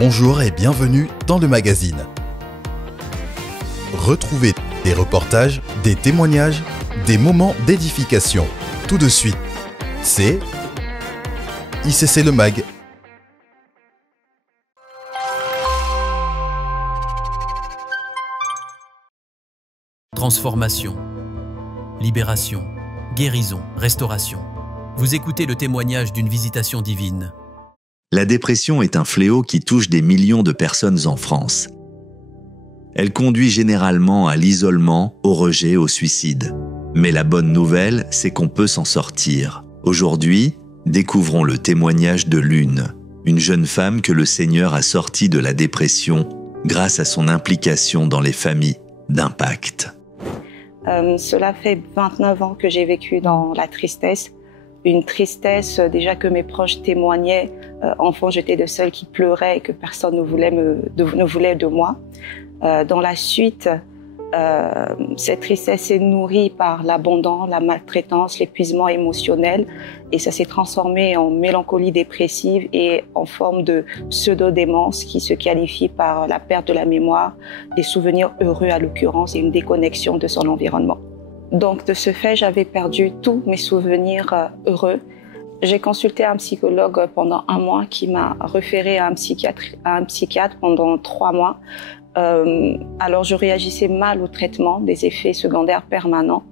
Bonjour et bienvenue dans le magazine. Retrouvez des reportages, des témoignages, des moments d'édification. Tout de suite, c'est ICC Le Mag. Transformation, libération, guérison, restauration. Vous écoutez le témoignage d'une visitation divine. La dépression est un fléau qui touche des millions de personnes en France. Elle conduit généralement à l'isolement, au rejet, au suicide. Mais la bonne nouvelle, c'est qu'on peut s'en sortir. Aujourd'hui, découvrons le témoignage de Lune, une jeune femme que le Seigneur a sortie de la dépression grâce à son implication dans les familles d'impact. Cela fait 29 ans que j'ai vécu dans la tristesse. Une tristesse déjà que mes proches témoignaient. Enfant, j'étais de celle qui pleurait et que personne ne voulait de moi. Dans la suite, cette tristesse est nourrie par l'abandon, la maltraitance, l'épuisement émotionnel, et ça s'est transformé en mélancolie dépressive et en forme de pseudo-démence qui se qualifie par la perte de la mémoire, des souvenirs heureux à l'occurrence et une déconnexion de son environnement. Donc de ce fait, j'avais perdu tous mes souvenirs heureux. J'ai consulté un psychologue pendant 1 mois qui m'a référé à un psychiatre pendant 3 mois. Alors je réagissais mal au traitement, des effets secondaires permanents,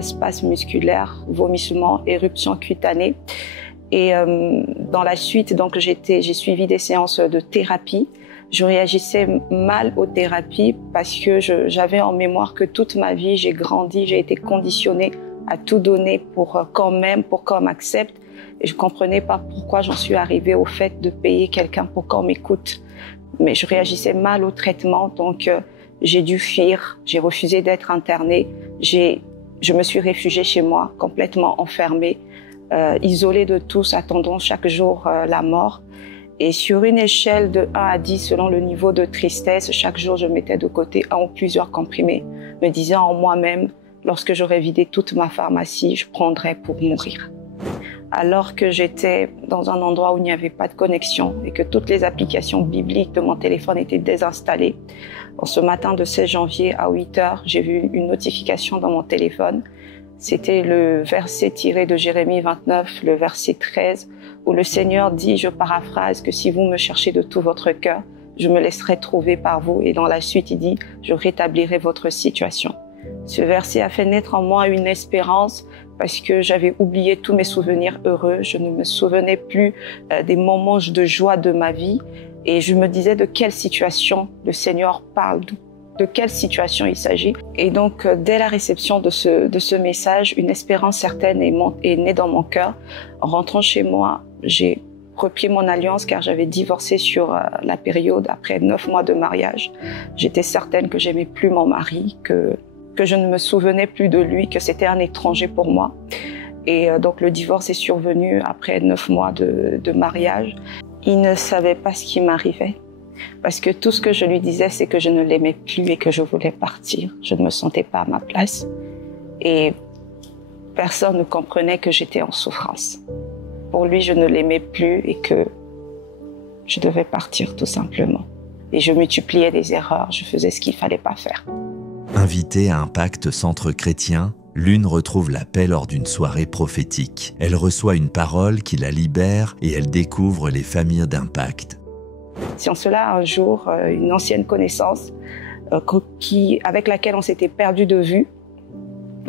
spasmes musculaires, vomissements, éruptions cutanées. Et dans la suite, donc j'ai suivi des séances de thérapie. Je réagissais mal aux thérapies parce que j'avais en mémoire que toute ma vie, j'ai grandi, j'ai été conditionnée à tout donner pour qu'on m'accepte. Et je comprenais pas pourquoi j'en suis arrivée au fait de payer quelqu'un pour qu'on m'écoute. Mais je réagissais mal au traitement, donc j'ai dû fuir, j'ai refusé d'être internée. Je me suis réfugiée chez moi, complètement enfermée, isolée de tous, attendant chaque jour la mort. Et sur une échelle de 1 à 10, selon le niveau de tristesse, chaque jour je mettais de côté 1 ou plusieurs comprimés, me disant en moi-même, lorsque j'aurais vidé toute ma pharmacie, je prendrais pour mourir. Alors que j'étais dans un endroit où il n'y avait pas de connexion et que toutes les applications bibliques de mon téléphone étaient désinstallées. Ce matin de 16 janvier à 8h, j'ai vu une notification dans mon téléphone. C'était le verset tiré de Jérémie 29, le verset 13, où le Seigneur dit, je paraphrase, que si vous me cherchez de tout votre cœur, je me laisserai trouver par vous. Et dans la suite, il dit, je rétablirai votre situation. Ce verset a fait naître en moi une espérance parce que j'avais oublié tous mes souvenirs heureux. Je ne me souvenais plus des moments de joie de ma vie. Et je me disais de quelle situation le Seigneur parle, de quelle situation il s'agit. Et donc, dès la réception de ce message, une espérance certaine est née dans mon cœur. En rentrant chez moi, j'ai repris mon alliance car j'avais divorcé sur la période après 9 mois de mariage. J'étais certaine que j'aimais plus mon mari, que je ne me souvenais plus de lui, que c'était un étranger pour moi. Et donc le divorce est survenu après 9 mois de mariage. Il ne savait pas ce qui m'arrivait. Parce que tout ce que je lui disais, c'est que je ne l'aimais plus et que je voulais partir. Je ne me sentais pas à ma place. Et personne ne comprenait que j'étais en souffrance. Pour lui, je ne l'aimais plus et que je devais partir tout simplement. Et je multipliais des erreurs, je faisais ce qu'il ne fallait pas faire. Invitée à Impact Centre Chrétien, Lune retrouve la paix lors d'une soirée prophétique. Elle reçoit une parole qui la libère et elle découvre les familles d'impact. Si en cela, un jour, une ancienne connaissance avec laquelle on s'était perdu de vue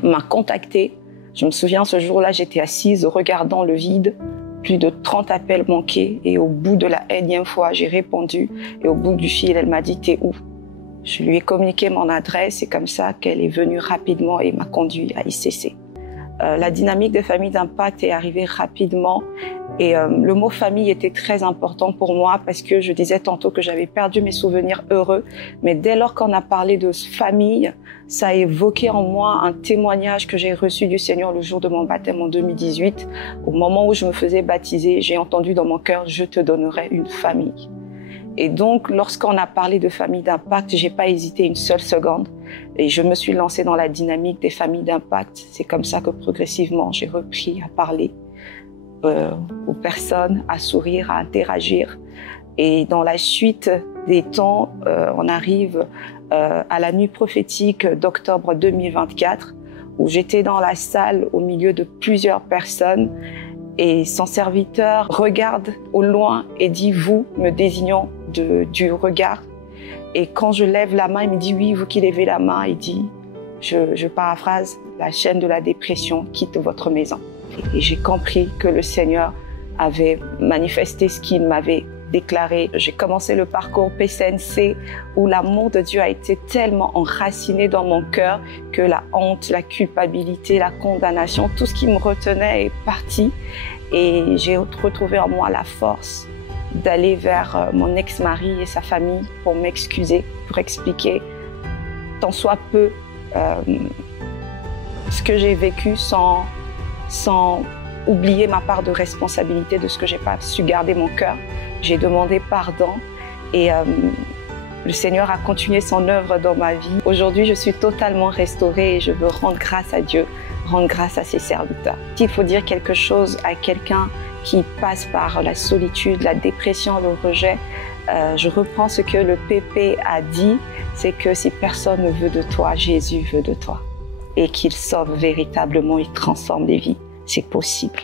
m'a contactée. Je me souviens, ce jour-là, j'étais assise regardant le vide, plus de 30 appels manqués et au bout de la énième fois, j'ai répondu et au bout du fil, elle m'a dit « T'es où ?» Je lui ai communiqué mon adresse et comme ça qu'elle est venue rapidement et m'a conduit à ICC. La dynamique des familles d'impact est arrivée rapidement et le mot famille était très important pour moi parce que je disais tantôt que j'avais perdu mes souvenirs heureux, mais dès lors qu'on a parlé de famille, ça a évoqué en moi un témoignage que j'ai reçu du Seigneur le jour de mon baptême en 2018. Au moment où je me faisais baptiser, j'ai entendu dans mon cœur « Je te donnerai une famille ». Et donc, lorsqu'on a parlé de famille d'impact, j'ai pas hésité une seule seconde. Et je me suis lancée dans la dynamique des familles d'impact. C'est comme ça que progressivement, j'ai repris à parler aux personnes, à sourire, à interagir. Et dans la suite des temps, on arrive à la nuit prophétique d'octobre 2024, où j'étais dans la salle au milieu de plusieurs personnes et son serviteur regarde au loin et dit « vous » me désignant du regard. Et quand je lève la main, il me dit « oui, vous qui levez la main », il dit, je paraphrase, « la chaîne de la dépression quitte votre maison ». Et j'ai compris que le Seigneur avait manifesté ce qu'il m'avait déclaré. J'ai commencé le parcours PCNC où l'amour de Dieu a été tellement enraciné dans mon cœur que la honte, la culpabilité, la condamnation, tout ce qui me retenait est parti. Et j'ai retrouvé en moi la force d'aller vers mon ex-mari et sa famille pour m'excuser, pour expliquer tant soit peu ce que j'ai vécu sans oublier ma part de responsabilité de ce que j'ai pas su garder mon cœur. J'ai demandé pardon et le Seigneur a continué son œuvre dans ma vie. Aujourd'hui, je suis totalement restaurée et je veux rendre grâce à Dieu, rendre grâce à ses serviteurs. S'il faut dire quelque chose à quelqu'un qui passe par la solitude, la dépression, le rejet, je reprends ce que le PP a dit, c'est que si personne ne veut de toi, Jésus veut de toi. Et qu'il sauve véritablement, il transforme des vies. C'est possible.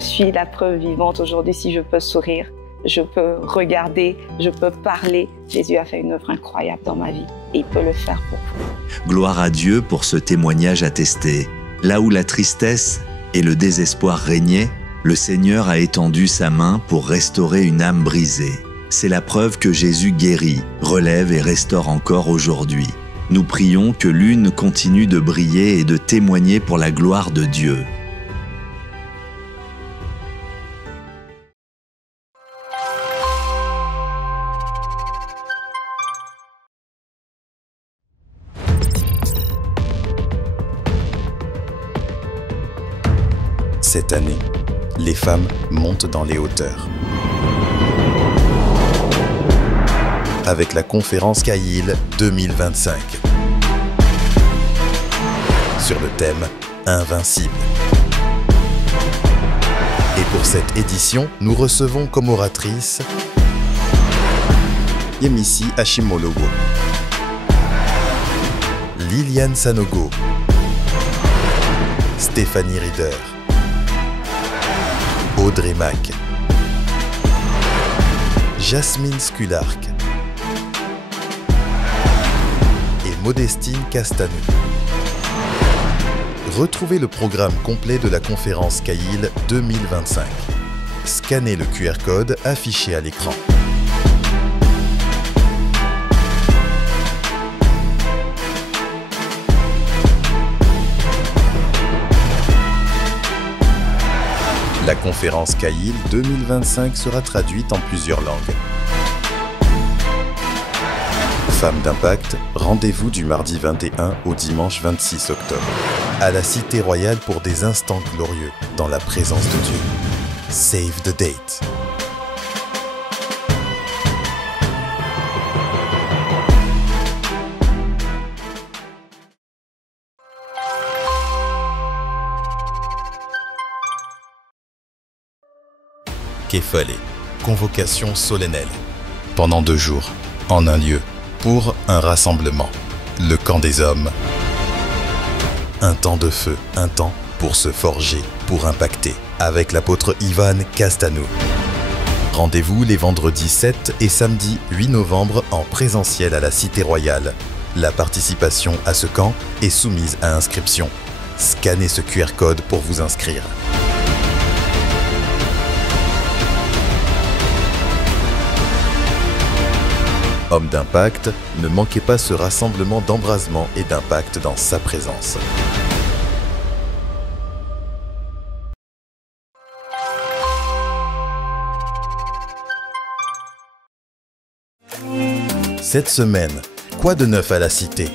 Je suis la preuve vivante aujourd'hui. Si je peux sourire, je peux regarder, je peux parler. Jésus a fait une œuvre incroyable dans ma vie et il peut le faire pour vous. Gloire à Dieu pour ce témoignage attesté. Là où la tristesse et le désespoir régnaient, le Seigneur a étendu sa main pour restaurer une âme brisée. C'est la preuve que Jésus guérit, relève et restaure encore aujourd'hui. Nous prions que l'une continue de briller et de témoigner pour la gloire de Dieu. Cette année, les femmes montent dans les hauteurs. Avec la conférence Caïl 2025. Sur le thème Invincible. Et pour cette édition, nous recevons comme oratrice Yemisi Hashimologo, Liliane Sanogo, Stéphanie Rieder, Audrey Mack, Jasmine Scularc et Modestine Castanou. Retrouvez le programme complet de la conférence Caïl 2025. Scannez le QR code affiché à l'écran. La conférence Caïl 2025 sera traduite en plusieurs langues. Femmes d'impact, rendez-vous du mardi 21 au dimanche 26 octobre. À la Cité Royale pour des instants glorieux dans la présence de Dieu. Save the date. Képhale, convocation solennelle. Pendant 2 jours, en un lieu, pour un rassemblement. Le camp des hommes. Un temps de feu, un temps pour se forger, pour impacter. Avec l'apôtre Ivan Castanou. Rendez-vous les vendredis 7 et samedi 8 novembre en présentiel à la Cité Royale. La participation à ce camp est soumise à inscription. Scannez ce QR code pour vous inscrire. Hommes d'impact, ne manquez pas ce rassemblement d'embrasement et d'impact dans sa présence. Cette semaine, quoi de neuf à la Cité?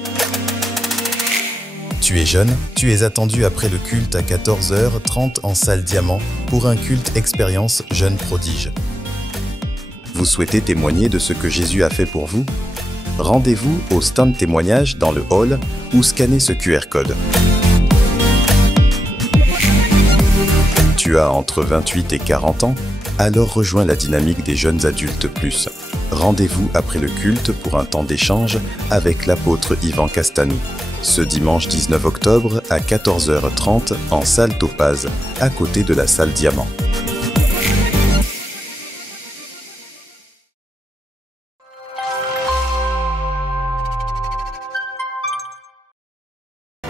Tu es jeune, tu es attendu après le culte à 14h30 en salle Diamant pour un culte expérience Jeune Prodige. Vous souhaitez témoigner de ce que Jésus a fait pour vous? Rendez-vous au stand témoignage dans le hall ou scannez ce QR code. Tu as entre 28 et 40 ans? Alors rejoins la dynamique des jeunes adultes plus. Rendez-vous après le culte pour un temps d'échange avec l'apôtre Yvan Castanou. Ce dimanche 19 octobre à 14h30 en salle Topaz, à côté de la salle Diamant.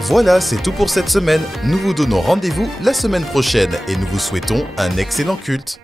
Voilà, c'est tout pour cette semaine. Nous vous donnons rendez-vous la semaine prochaine et nous vous souhaitons un excellent culte.